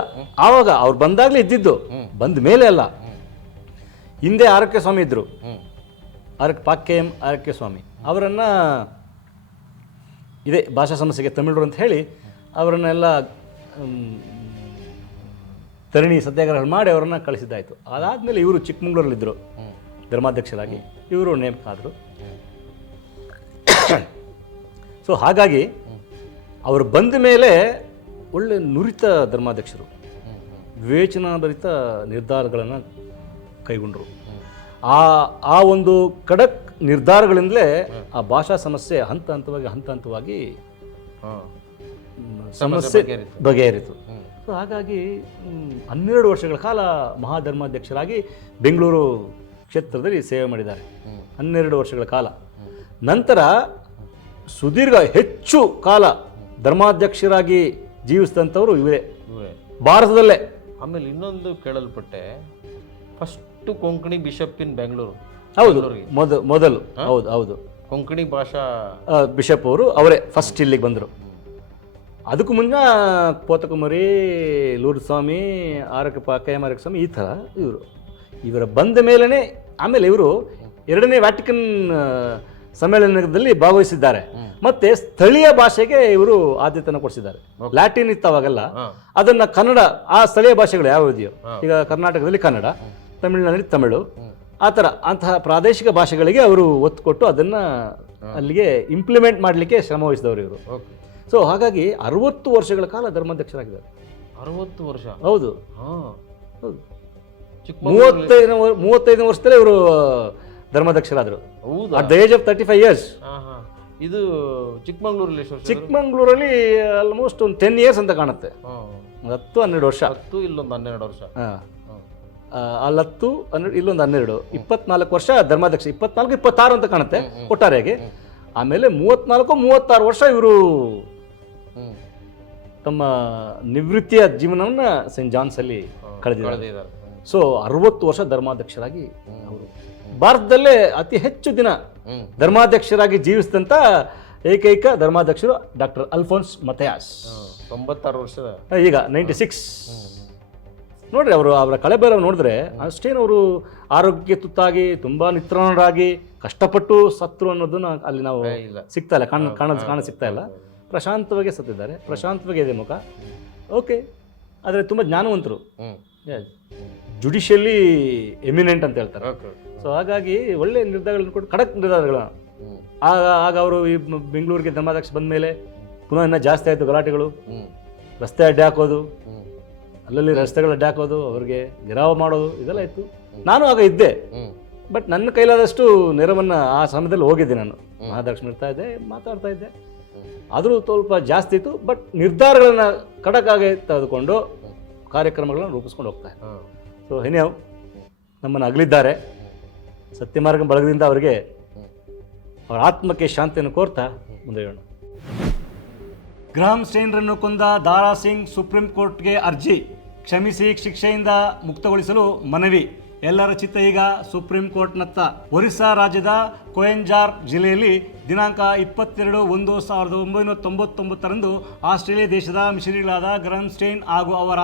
A: ಆವಾಗ ಅವ್ರು ಬಂದಾಗಲೇ ಇದ್ದಿದ್ದು. ಬಂದ ಮೇಲೆ ಅಲ್ಲ. ಹಿಂದೆ ಆರೋಗ್ಯ ಸ್ವಾಮಿ ಇದ್ದರು
B: ಪಾಕ್
A: ಕೆ ಎಂ ಆರೋಗ್ಯ ಸ್ವಾಮಿ ಅವರನ್ನು ಇದೇ ಭಾಷಾ ಸಮಸ್ಯೆಗೆ ತಮಿಳರು ಅಂತ ಹೇಳಿ ಅವರನ್ನೆಲ್ಲ ತರಣಿ ಸತ್ಯಾಗ್ರಹ ಮಾಡಿ ಅವರನ್ನು ಕಳಿಸಿದ್ದಾಯಿತು. ಅದಾದಮೇಲೆ ಇವರು ಚಿಕ್ಕಮಂಗ್ಳೂರಲ್ಲಿದ್ದರು ಧರ್ಮಾಧ್ಯಕ್ಷರಾಗಿ. ಇವರು ನೇಮಕ ಆದರು ಸೊ ಹಾಗಾಗಿ ಅವರು ಬಂದ ಮೇಲೆ ಒಳ್ಳೆ ನುರಿತ ಧರ್ಮಾಧ್ಯಕ್ಷರು ವಿವೇಚನಾಭರಿತ ನಿರ್ಧಾರಗಳನ್ನು ಕೈಗೊಂಡರು. ಆ ಆ ಒಂದು ಖಡಕ್ ನಿರ್ಧಾರಗಳಿಂದಲೇ ಆ ಭಾಷಾ ಸಮಸ್ಯೆ ಹಂತ ಹಂತವಾಗಿ ಹಂತ ಹಂತವಾಗಿ ಸಮಸ್ಯೆ
B: ಬಗೆಹರಿತು.
A: ಸೊ ಹಾಗಾಗಿ ಹನ್ನೆರಡು ವರ್ಷಗಳ ಕಾಲ ಮಹಾಧರ್ಮಾಧ್ಯಕ್ಷರಾಗಿ ಬೆಂಗಳೂರು ಕ್ಷೇತ್ರದಲ್ಲಿ ಸೇವೆ ಮಾಡಿದ್ದಾರೆ. ಹನ್ನೆರಡು ವರ್ಷಗಳ ಕಾಲ. ನಂತರ ಸುದೀರ್ಘ ಹೆಚ್ಚು ಕಾಲ ಧರ್ಮಾಧ್ಯಕ್ಷರಾಗಿ ಜೀವಿಸಿದಂಥವ್ರು ಇವರೇ.
B: ಇವರೇ.
A: ಭಾರತದಲ್ಲೇ.
B: ಆಮೇಲೆ ಇನ್ನೊಂದು ಕೇಳಲ್ಪಟ್ಟೆ first Konkani bishop in Bengaluru.
A: ಹೌದು ಮೊದ ಮೊದಲು. ಹೌದು ಹೌದು.
B: ಕೊಂಕಣಿ ಭಾಷಾ
A: ಬಿಷಪ್ ಅವರು ಅವರೇ ಫಸ್ಟ್ ಇಲ್ಲಿಗೆ ಬಂದರು. ಅದಕ್ಕೂ ಮುನ್ನ ಪೋತಕುಮರಿ ಲೂರ್ ಸ್ವಾಮಿ ಆರಕಪ್ಪ ಕೈಮಾರಕ ಸ್ವಾಮಿ ಈ ಥರ ಇವರು. ಇವರ ಬಂದ ಮೇಲೇ ಆಮೇಲೆ ಇವರು ಎರಡನೇ ವ್ಯಾಟಿಕನ್ ಸಮ್ಮೇಳನದಲ್ಲಿ ಭಾಗವಹಿಸಿದ್ದಾರೆ. ಮತ್ತೆ ಸ್ಥಳೀಯ ಭಾಷೆಗೆ ಇವರು ಆದ್ಯತೆಯನ್ನು ಕೊಡಿಸಿದ್ದಾರೆ. ಲ್ಯಾಟಿನ್ ಇತ್ತು ಅವಾಗೆಲ್ಲ ಅದನ್ನ ಕನ್ನಡ ಆ ಸ್ಥಳೀಯ ಭಾಷೆಗಳು ಯಾವ ಇದೆಯೋ ಈಗ ಕರ್ನಾಟಕದಲ್ಲಿ ಕನ್ನಡ ತಮಿಳುನಲ್ಲಿ ತಮಿಳು ಆ ಥರ ಅಂತಹ ಪ್ರಾದೇಶಿಕ ಭಾಷೆಗಳಿಗೆ ಅವರು ಒತ್ತು ಕೊಟ್ಟು ಅದನ್ನ ಅಲ್ಲಿಗೆ ಇಂಪ್ಲಿಮೆಂಟ್ ಮಾಡಲಿಕ್ಕೆ ಶ್ರಮ ವಹಿಸಿದವರು ಇವರು. ಸೊ ಹಾಗಾಗಿ ಅರವತ್ತು ವರ್ಷಗಳ ಕಾಲ ಧರ್ಮಾಧ್ಯಕ್ಷರಾಗಿದ್ದಾರೆ.
B: ಅರವತ್ತು ವರ್ಷ?
A: ಹೌದು.
B: ಮೂವತ್ತೈದು
A: ಹೌದು.
B: ಮೂವತ್ತೈದು
A: ಮೂವತ್ತೈದನೇ ವರ್ಷದಲ್ಲೇ ಇವರು ಧರ್ಮಾಧ್ಯಕ್ಷರಾದರು
B: ಹೌದಾ?
A: At the age of thirty five years
B: ಇದು ಚಿಕ್ಕಮಂಗ್ಳೂರಲ್ಲಿ
A: ಚಿಕ್ಕಮಂಗ್ಳೂರಲ್ಲಿ ಆಲ್ಮೋಸ್ಟ್ ಒಂದು ಟೆನ್ ಇಯರ್ಸ್ ಅಂತ ಕಾಣುತ್ತೆ. ಒಂದು ಹತ್ತು ಹನ್ನೆರಡು ವರ್ಷ.
B: ಹತ್ತು ಇಲ್ಲೊಂದು ಹನ್ನೆರಡು ವರ್ಷ.
A: ಅಲ್ಲಿ ಹತ್ತು ಹನ್ನೆರಡು ಇಲ್ಲೊಂದು ಹನ್ನೆರಡು. ಇಪ್ಪತ್ನಾಲ್ಕು ವರ್ಷ ಧರ್ಮಾಧ್ಯಕ್ಷ ಇಪ್ಪತ್ನಾಲ್ಕು ಇಪ್ಪತ್ತಾರು ಅಂತ ಕಾಣುತ್ತೆ ಒಟ್ಟಾರೆಯಾಗಿ. ಆಮೇಲೆ ಮೂವತ್ನಾಲ್ಕು ಮೂವತ್ತಾರು ವರ್ಷ ಇವರು ತಮ್ಮ ನಿವೃತ್ತಿಯ ಜೀವನವನ್ನು ಸೆಂಟ್ ಜಾನ್ಸಲ್ಲಿ ಅಲ್ಲಿ
B: ಕಳೆದಿದ್ದಾರೆ.
A: ಸೊ ಅರವತ್ತು ವರ್ಷ ಧರ್ಮಾಧ್ಯಕ್ಷರಾಗಿ ಅವರು ಭಾರತದಲ್ಲೇ ಅತಿ ಹೆಚ್ಚು ದಿನ ಧರ್ಮಾಧ್ಯಕ್ಷರಾಗಿ ಜೀವಿಸಿದಂಥ ಏಕೈಕ ಧರ್ಮಾಧ್ಯಕ್ಷರು ಡಾಕ್ಟರ್ ಅಲ್ಫೋನ್ಸ್ ಮಥಯಾಸ್.
B: ತೊಂಬತ್ತಾರು ವರ್ಷದ.
A: ಈಗ ನೈಂಟಿ ಸಿಕ್ಸ್ ನೋಡ್ರಿ ಅವರು ಅವರ ಕಳೆಬೇರ ನೋಡಿದ್ರೆ ಅಷ್ಟೇನು ಅವರು ಆರೋಗ್ಯಕ್ಕೆ ತುತ್ತಾಗಿ ತುಂಬ ನಿತ್ರಾಣರಾಗಿ ಕಷ್ಟಪಟ್ಟು ಸತ್ರು ಅನ್ನೋದನ್ನ ಅಲ್ಲಿ ನಾವು ಸಿಗ್ತಾ ಇಲ್ಲ ಕಾಣ ಕಾಣ ಕಾಣ ಸಿಗ್ತಾ ಇಲ್ಲ. ಪ್ರಶಾಂತವಾಗಿ ಸತ್ತಿದ್ದಾರೆ ಪ್ರಶಾಂತವಾಗಿ ಇದೆ ಮುಖ. ಓಕೆ. ಆದರೆ ತುಂಬ ಜ್ಞಾನವಂತರು. ಜುಡಿಷಿಯಲಿ ಎಮಿನೆಂಟ್ ಅಂತ ಹೇಳ್ತಾರೆ.
B: ಓಕೆ.
A: ಸೊ ಹಾಗಾಗಿ ಒಳ್ಳೆ ನಿರ್ಧಾರಗಳನ್ನು ಕೊಟ್ಟು ಖಡಕ್ ನಿರ್ಧಾರಗಳು.
B: ಹ್ಞೂ
A: ಆಗ ಆಗ ಅವರು ಈ ಬೆಂಗಳೂರಿಗೆ ಧರ್ಮಾಧ್ಯಕ್ಷ ಬಂದ ಮೇಲೆ ಪುನಃ ಇನ್ನೂ ಜಾಸ್ತಿ ಆಯಿತು ಗಲಾಟೆಗಳು. ರಸ್ತೆ ಅಡ್ಡಿ ಹಾಕೋದು ಅಲ್ಲಲ್ಲಿ ರಸ್ತೆಗಳು ಅಡ್ಡಿ ಹಾಕೋದು ಅವ್ರಿಗೆ ಗಿರಾವ ಮಾಡೋದು ಇದೆಲ್ಲ ಇತ್ತು. ನಾನು ಆಗ ಇದ್ದೆ. ಬಟ್ ನನ್ನ ಕೈಲಾದಷ್ಟು ನೆರವನ್ನು ಆ ಸಮಯದಲ್ಲಿ ಹೋಗಿದ್ದೆ ನಾನು. ಮಹಾದಕ್ಷಿಣ ಇರ್ತಾ ಇದ್ದೆ ಮಾತಾಡ್ತಾ ಇದ್ದೆ. ಆದರೂ ಸ್ವಲ್ಪ ಜಾಸ್ತಿ ಇತ್ತು ಬಟ್ ನಿರ್ಧಾರಗಳನ್ನು ಖಡಕ್ಕಾಗಿ ತೆಗೆದುಕೊಂಡು ಕಾರ್ಯಕ್ರಮಗಳನ್ನು ರೂಪಿಸ್ಕೊಂಡು ಹೋಗ್ತಾ ಇದ್ದೆ.
B: ಹಾಂ.
A: ಸೊ ಹೆನ್ಯಾವ್ ನಮ್ಮನ್ನು ಅಗಲಿದ್ದಾರೆ. ಸತ್ಯಮಾರ್ಗ ಬಳಗದಿಂದ ಅವರಿಗೆ ಅವರ ಆತ್ಮಕ್ಕೆ ಶಾಂತಿಯನ್ನು ಕೋರ್ತಾ ಮುಂದೆ ಹೇಳೋಣ. ಗ್ರಹಂ ಸ್ಟೇನ್ರನ್ನು ಕೊಂದ ದಾರಾ ಸಿಂಗ್ ಸುಪ್ರೀಂ ಕೋರ್ಟ್ಗೆ ಅರ್ಜಿ. ಕ್ಷಮಿಸಿ ಶಿಕ್ಷೆಯಿಂದ ಮುಕ್ತಗೊಳಿಸಲು ಮನವಿ. ಎಲ್ಲರ ಚಿತ್ತ ಈಗ ಸುಪ್ರೀಂ ಕೋರ್ಟ್ನತ್ತ. ಒರಿಸ್ಸಾ ರಾಜ್ಯದ ಕೊಯಂಜಾರ್ ಜಿಲ್ಲೆಯಲ್ಲಿ ದಿನಾಂಕ ಇಪ್ಪತ್ತೆರಡು ಒಂದು ಸಾವಿರದ ಒಂಬೈನೂರ ತೊಂಬತ್ತೊಂಬತ್ತರಂದು ಆಸ್ಟ್ರೇಲಿಯಾ ದೇಶದ ಮಿಷನರಿಗಳಾದ ಗ್ರಹಂ ಸ್ಟೇನ್ ಹಾಗೂ ಅವರ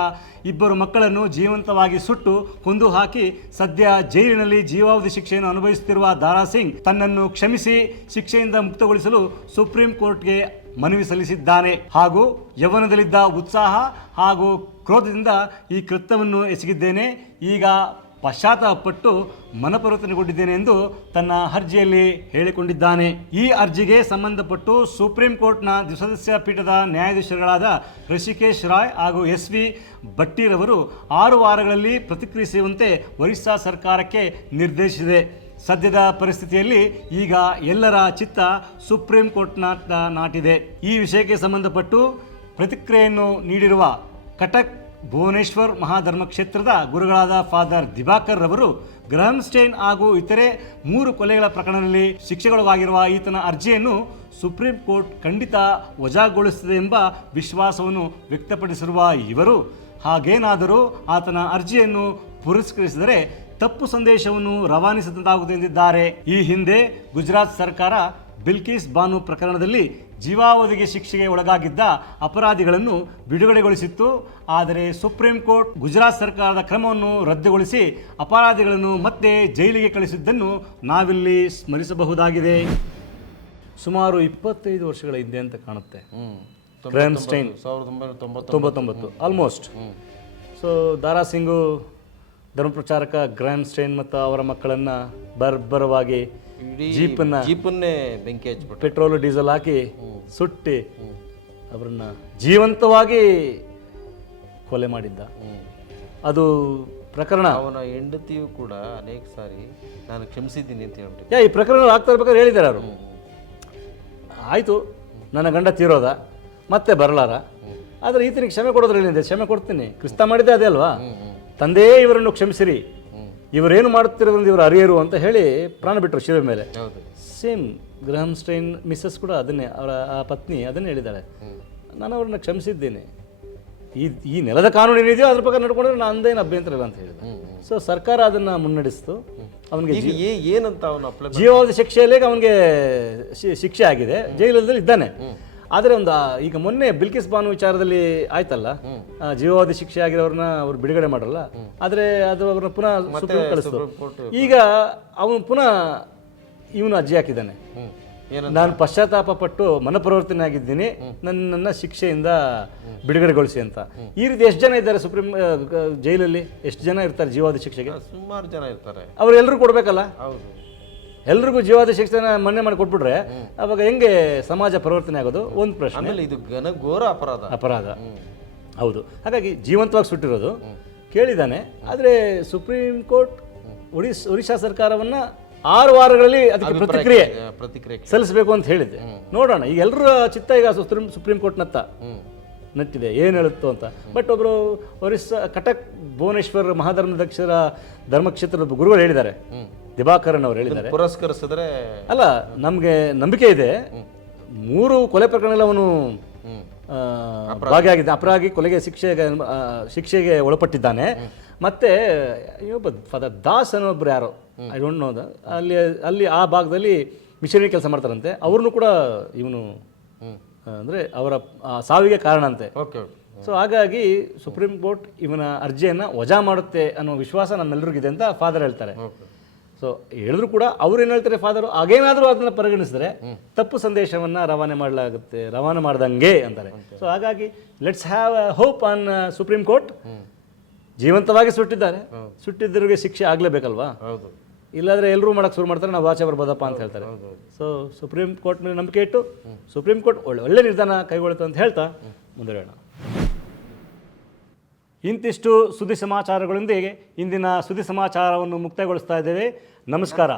A: ಇಬ್ಬರು ಮಕ್ಕಳನ್ನು ಜೀವಂತವಾಗಿ ಸುಟ್ಟು ಕೊಂದು ಹಾಕಿ ಸದ್ಯ ಜೈಲಿನಲ್ಲಿ ಜೀವಾವಧಿ ಶಿಕ್ಷೆಯನ್ನು ಅನುಭವಿಸುತ್ತಿರುವ ದಾರಾ ಸಿಂಗ್ ತನ್ನನ್ನು ಕ್ಷಮಿಸಿ ಶಿಕ್ಷೆಯಿಂದ ಮುಕ್ತಗೊಳಿಸಲು ಸುಪ್ರೀಂ ಕೋರ್ಟ್ಗೆ ಮನವಿ ಸಲ್ಲಿಸಿದ್ದಾನೆ. ಹಾಗೂ ಯವನದಲ್ಲಿದ್ದ ಉತ್ಸಾಹ ಹಾಗೂ ಕ್ರೋಧದಿಂದ ಈ ಕೃತ್ಯವನ್ನು ಎಸಗಿದ್ದೇನೆ. ಈಗ ಪಶ್ಚಾತ್ತಾಪಪಟ್ಟು ಮನಪರಿವರ್ತನೆಗೊಂಡಿದ್ದೇನೆ ಎಂದು ತನ್ನ ಅರ್ಜಿಯಲ್ಲಿ ಹೇಳಿಕೊಂಡಿದ್ದಾನೆ. ಈ ಅರ್ಜಿಗೆ ಸಂಬಂಧಪಟ್ಟು ಸುಪ್ರೀಂ ಕೋರ್ಟ್ನ ದ್ವಿಸದಸ್ಯ ಪೀಠದ ನ್ಯಾಯಾಧೀಶರುಗಳಾದ ಋಷಿಕೇಶ್ ರಾಯ್ ಹಾಗೂ ಎಸ್ ವಿ ಭಟ್ಟಿರವರು ಆರು ವಾರಗಳಲ್ಲಿ ಪ್ರತಿಕ್ರಿಯಿಸುವಂತೆ ಒರಿಸ್ಸಾ ಸರ್ಕಾರಕ್ಕೆ ನಿರ್ದೇಶಿಸಿದೆ. ಸದ್ಯದ ಪರಿಸ್ಥಿತಿಯಲ್ಲಿ ಈಗ ಎಲ್ಲರ ಚಿತ್ತ ಸುಪ್ರೀಂ ಕೋರ್ಟ್ನ ನಾಟಿದೆ. ಈ ವಿಷಯಕ್ಕೆ ಸಂಬಂಧಪಟ್ಟು ಪ್ರತಿಕ್ರಿಯೆಯನ್ನು ನೀಡಿರುವ ಕಟಕ್ ಭುವನೇಶ್ವರ್ ಮಹಾಧರ್ಮಕ್ಷೇತ್ರದ ಗುರುಗಳಾದ ಫಾದರ್ ದಿವಾಕರ್ ರವರು ಗ್ರಹಂ ಸ್ಟೇನ್ ಹಾಗೂ ಇತರೆ ಮೂರು ಕೊಲೆಗಳ ಪ್ರಕರಣದಲ್ಲಿ ಶಿಕ್ಷೆಗೊಳಗಾಗಿರುವ ಈತನ ಅರ್ಜಿಯನ್ನು ಸುಪ್ರೀಂ ಕೋರ್ಟ್ ಖಂಡಿತ ವಜಾಗೊಳಿಸುತ್ತದೆ ಎಂಬ ವಿಶ್ವಾಸವನ್ನು ವ್ಯಕ್ತಪಡಿಸಿರುವ ಇವರು, ಹಾಗೇನಾದರೂ ಆತನ ಅರ್ಜಿಯನ್ನು ಪುರಸ್ಕರಿಸಿದರೆ ತಪ್ಪು ಸಂದೇಶವನ್ನು ರವಾನಿಸಿದಂತಾಗುತ್ತದೆ ಎಂದಿದ್ದಾರೆ. ಈ ಹಿಂದೆ ಗುಜರಾತ್ ಸರ್ಕಾರ ಬಿಲ್ಕಿಸ್ ಬಾನು ಪ್ರಕರಣದಲ್ಲಿ ಜೀವಾವಧಿಗೆ ಶಿಕ್ಷೆಗೆ ಒಳಗಾಗಿದ್ದ ಅಪರಾಧಿಗಳನ್ನು ಬಿಡುಗಡೆಗೊಳಿಸಿತ್ತು. ಆದರೆ ಸುಪ್ರೀಂ ಕೋರ್ಟ್ ಗುಜರಾತ್ ಸರ್ಕಾರದ ಕ್ರಮವನ್ನು ರದ್ದುಗೊಳಿಸಿ ಅಪರಾಧಿಗಳನ್ನು ಮತ್ತೆ ಜೈಲಿಗೆ ಕಳಿಸಿದ್ದನ್ನು ನಾವಿಲ್ಲಿ ಸ್ಮರಿಸಬಹುದಾಗಿದೆ. ಸುಮಾರು ಇಪ್ಪತ್ತೈದು ವರ್ಷಗಳ ಹಿಂದೆ ಅಂತ ಕಾಣುತ್ತೆ.
B: ಹ್ಮ್.
A: ಗ್ರ್ಯಾನ್ ಸ್ಟೈನ್
B: ಸಾವಿರದ ಒಂಬೈನೂರ ತೊಂಬತ್ತು
A: ತೊಂಬತ್ತೊಂಬತ್ತು ಆಲ್ಮೋಸ್ಟ್ ಸೊ ದಾರಾ ಸಿಂಗು ಧರ್ಮಪ್ರಚಾರಕ ಗ್ರ್ಯಾಂಡ್ ಸ್ಟೈನ್ ಮತ್ತು ಅವರ ಮಕ್ಕಳನ್ನು ಬರ್ಬರವಾಗಿ ಜೀಪನ್ನ
B: ಜೀಪನ್ನೇ ಬೆಂಕಿ ಹಚ್ಬಿಟ್ಟು.
A: ಪೆಟ್ರೋಲ್ ಡೀಸೆಲ್ ಹಾಕಿ ಸುಟ್ಟಿ ಅವರನ್ನ ಜೀವಂತವಾಗಿ ಕೊಲೆ ಮಾಡಿದ್ದ. ಅದು ಪ್ರಕರಣ.
B: ಅವನ ಹೆಂಡತಿಯು ಕೂಡ ಅನೇಕ ಸಾರಿ ನಾನು ಕ್ಷಮಿಸಿದ್ದೀನಿ ಅಂತ ಹೇಳ್ಬಿಟ್ಟು
A: ಯಾ ಈ ಪ್ರಕರಣ ಆಗ್ತಾ ಇರ್ಬೇಕಾದ್ರೆ ಹೇಳಿದ್ದಾರೆ ಅವರು. ಆಯಿತು. ನನ್ನ ಗಂಡ ತೀರೋದ. ಮತ್ತೆ ಬರಲಾರ. ಆದರೆ ಈತನಿಗೆ ಕ್ಷಮೆ ಕೊಡೋದ್ರಲ್ಲಿ ಕ್ಷಮೆ ಕೊಡ್ತೀನಿ. ಕ್ರಿಸ್ತ ಮಾಡಿದ್ದೆ ಅದೇ ಅಲ್ವಾ? ತಂದೆಯೇ ಇವರನ್ನು ಕ್ಷಮಿಸಿರಿ. ಇವರೇನು ಮಾಡುತ್ತಿರೋದ್ರಿಂದ ಇವರು ಅರಿಯರು ಅಂತ ಹೇಳಿ ಪ್ರಾಣ ಬಿಟ್ಟರು ಶಿವ ಮೇಲೆ. ಸೇಮ್ ಗ್ರಹಮ್ ಸ್ಟೈನ್ ಮಿಸ್ಸಸ್ ಕೂಡ ಅದನ್ನೇ ಅವರ ಆ ಪತ್ನಿ ಅದನ್ನೇ ಹೇಳಿದ್ದಾಳೆ. ನಾನು ಅವ್ರನ್ನ ಕ್ಷಮಿಸಿದ್ದೇನೆ. ಈ ಈ ನೆಲದ ಕಾನೂನು ಏನಿದೆಯೋ ಅದ್ರ ಪ್ರಕಾರ ನಡ್ಕೊಂಡ್ರೆ ಅಂದೇನು ಅಭ್ಯಂತರ ಇಲ್ಲ ಅಂತ ಹೇಳಿದೆ ಸೊ ಸರ್ಕಾರ ಅದನ್ನು ಮುನ್ನಡೆಸ್ತು. ಅವನಿಗೆ
B: ಏನಂತ ಅವನು
A: ಜೀವಾವಧಿ ಶಿಕ್ಷೆಯಲ್ಲಿ ಅವನಿಗೆ ಶಿಕ್ಷೆ ಆಗಿದೆ. ಜೈಲಲ್ಲಿ ಇದ್ದಾನೆ ಆದರೆ ಒಂದು ಆ, ಈಗ ಮೊನ್ನೆ ಬಿಲ್ಕಿಸ್ ಬಾನು ವಿಚಾರದಲ್ಲಿ ಆಯ್ತಲ್ಲ? ಆ, ಜೀವಾವಧಿ ಶಿಕ್ಷೆ ಆಗಿರೋರನ್ನ ಅವ್ರು ಬಿಡುಗಡೆ ಮಾಡಲ್ಲ ಆದರೆ ಅದು ಅವ್ರನ್ನ ಪುನಃ ಸುಪ್ರೀಂ ಕಳಿಸ್ತು.
B: ಕೋರ್ಟ್
A: ಈಗ ಅವನು ಪುನಃ ಇವನು ಅಜ್ಜಿ ಹಾಕಿದ್ದಾನೆ.
B: ಹ್ಮ್.
A: ನಾನು ಪಶ್ಚಾತ್ತಾಪ ಪಟ್ಟು ಮನಪ್ರವರ್ತನೆ ಆಗಿದ್ದೀನಿ ನನ್ನನ್ನು ಶಿಕ್ಷೆಯಿಂದ ಬಿಡುಗಡೆಗೊಳಿಸಿ ಅಂತ. ಈ ರೀತಿ ಎಷ್ಟು ಜನ ಇದ್ದಾರೆ ಸುಪ್ರೀಂ ಆ, ಗ- ಜೈಲಲ್ಲಿ? ಎಷ್ಟು ಜನ ಇರ್ತಾರೆ ಜೀವಾವಧಿ ಶಿಕ್ಷೆಗೆ?
B: ಸುಮಾರು ಜನ ಇರ್ತಾರೆ.
A: ಅವರೆಲ್ಲರೂ ಕೊಡಬೇಕಲ್ಲ?
B: ಹೌದು.
A: ಎಲ್ರಿಗೂ ಜೀವಾದ ಶಿಕ್ಷಣ ಮನ್ನೆ ಮಾಡಿ ಕೊಟ್ಬಿಟ್ರೆ ಅವಾಗ ಹೆಂಗೆ ಸಮಾಜ ಪರಿವರ್ತನೆ ಆಗೋದು? ಒಂದು ಪ್ರಶ್ನೆ.
B: ಆಮೇಲೆ ಇದು ಘನ ಘೋರ ಅಪರಾಧ.
A: ಅಪರಾಧ. ಹೌದು. ಹಾಗಾಗಿ ಜೀವಂತವಾಗಿ ಸುಟ್ಟಿರೋದು ಕೇಳಿದ್ದಾನೆ ಆದರೆ ಸುಪ್ರೀಂ ಕೋರ್ಟ್ ಒಡಿಸ್ ಒರಿಸ್ಸಾ ಸರ್ಕಾರವನ್ನ ಆರು ವಾರಗಳಲ್ಲಿ ಅದಕ್ಕೆ ಪ್ರತಿಕ್ರಿಯೆ
B: ಪ್ರತಿಕ್ರಿಯೆ
A: ಸಲ್ಲಿಸಬೇಕು ಅಂತ ಹೇಳಿದೆ ನೋಡೋಣ. ಈಗ ಎಲ್ಲರ ಚಿತ್ತ ಈಗ ಸುಪ್ರೀಂ ಸುಪ್ರೀಂ ಕೋರ್ಟ್ನತ್ತ ನಟ್ಟಿದೆ. ಏನು ಹೇಳುತ್ತೋ ಅಂತ. ಬಟ್ ಒಬ್ಬರು ಒರಿಸ್ಸಾ ಕಟಕ್ ಭುವನೇಶ್ವರ್ ಮಹಾಧರ್ಮದಕ್ಷರ ಧರ್ಮಕ್ಷೇತ್ರದ ಗುರುಗಳು ಹೇಳಿದ್ದಾರೆ. ದಿವಾಕರನ್ ಅವರು ಹೇಳಿದ್ದಾರೆ.
B: ಪುರಸ್ಕರಿಸಿದ್ರೆ
A: ಅಲ್ಲ ನಮಗೆ ನಂಬಿಕೆ ಇದೆ. ಮೂರು ಕೊಲೆ ಪ್ರಕರಣಗಳಲ್ಲಿ ಅವನು ಭಾಗಿಯಾಗಿದ್ದ ಅಪರಾಧಿ ಕೊಲೆಗೆ ಶಿಕ್ಷೆಗೆ ಶಿಕ್ಷೆಗೆ ಒಳಪಟ್ಟಿದ್ದಾನೆ. ಮತ್ತೆ ಇನ್ನೊಬ್ಬ ಫಾದರ್ ದಾಸ್ ಅನ್ನೊಬ್ರು ಯಾರು ಐ ಡೋಂಟ್ ನೋ ಅಲ್ಲಿ ಅಲ್ಲಿ ಆ ಭಾಗದಲ್ಲಿ ಮಿಷನರಿ ಕೆಲಸ ಮಾಡ್ತಾರಂತೆ. ಅವ್ರನ್ನೂ ಕೂಡ ಇವನು ಅಂದ್ರೆ ಅವರ ಸಾವಿಗೆ ಕಾರಣ ಅಂತೆ.
B: ಓಕೆ
A: ಸೊ ಹಾಗಾಗಿ ಸುಪ್ರೀಂ ಕೋರ್ಟ್ ಇವನ ಅರ್ಜಿಯನ್ನು ವಜಾ ಮಾಡುತ್ತೆ ಅನ್ನೋ ವಿಶ್ವಾಸ ನಮ್ಮೆಲ್ಲರಿಗಿದೆ ಅಂತ ಫಾದರ್ ಹೇಳ್ತಾರೆ. ಸೊ ಹೇಳಿದ್ರು ಕೂಡ ಅವ್ರು ಏನು ಹೇಳ್ತಾರೆ ಫಾದರು ಹಾಗೇನಾದರೂ ಅದನ್ನು ಪರಿಗಣಿಸಿದ್ರೆ ತಪ್ಪು ಸಂದೇಶವನ್ನು ರವಾನೆ ಮಾಡಲಾಗುತ್ತೆ ರವಾನೆ ಮಾಡ್ದಂಗೆ ಅಂತಾರೆ. ಸೊ ಹಾಗಾಗಿ let's have a hope on supreme court ಜೀವಂತವಾಗಿ ಸುಟ್ಟಿದ್ದಾರೆ. ಸುಟ್ಟಿದ್ದರಿಗೆ ಶಿಕ್ಷೆ ಆಗಲೇಬೇಕಲ್ವಾ?
B: ಹೌದು.
A: ಇಲ್ಲಾಂದ್ರೆ ಎಲ್ಲರೂ ಮಾಡೋಕ್ಕೆ ಶುರು ಮಾಡ್ತಾರೆ ನಾವು ಆಚೆ ಬರ್ಬೋದಪ್ಪ ಅಂತ ಹೇಳ್ತಾರೆ. ಸೊ ಸುಪ್ರೀಂ ಕೋರ್ಟ್ ಮೇಲೆ ನಂಬಿಕೆ ಇಟ್ಟು ಸುಪ್ರೀಂ ಕೋರ್ಟ್ ಒಳ್ಳೆ ಒಳ್ಳೆ ನಿರ್ಧಾರ ಕೈಗೊಳ್ಳುತ್ತೆ ಅಂತ ಹೇಳ್ತಾ ಮುಂದುವರೋಣ ಇಂತಿಷ್ಟು ಸುದ್ದಿ ಸಮಾಚಾರಗಳೊಂದಿಗೆ ಇಂದಿನ ಸುದ್ದಿ ಸಮಾಚಾರವನ್ನು ಮುಕ್ತಾಯಗೊಳಿಸ್ತಾ ಇದ್ದೇವೆ. ನಮಸ್ಕಾರ.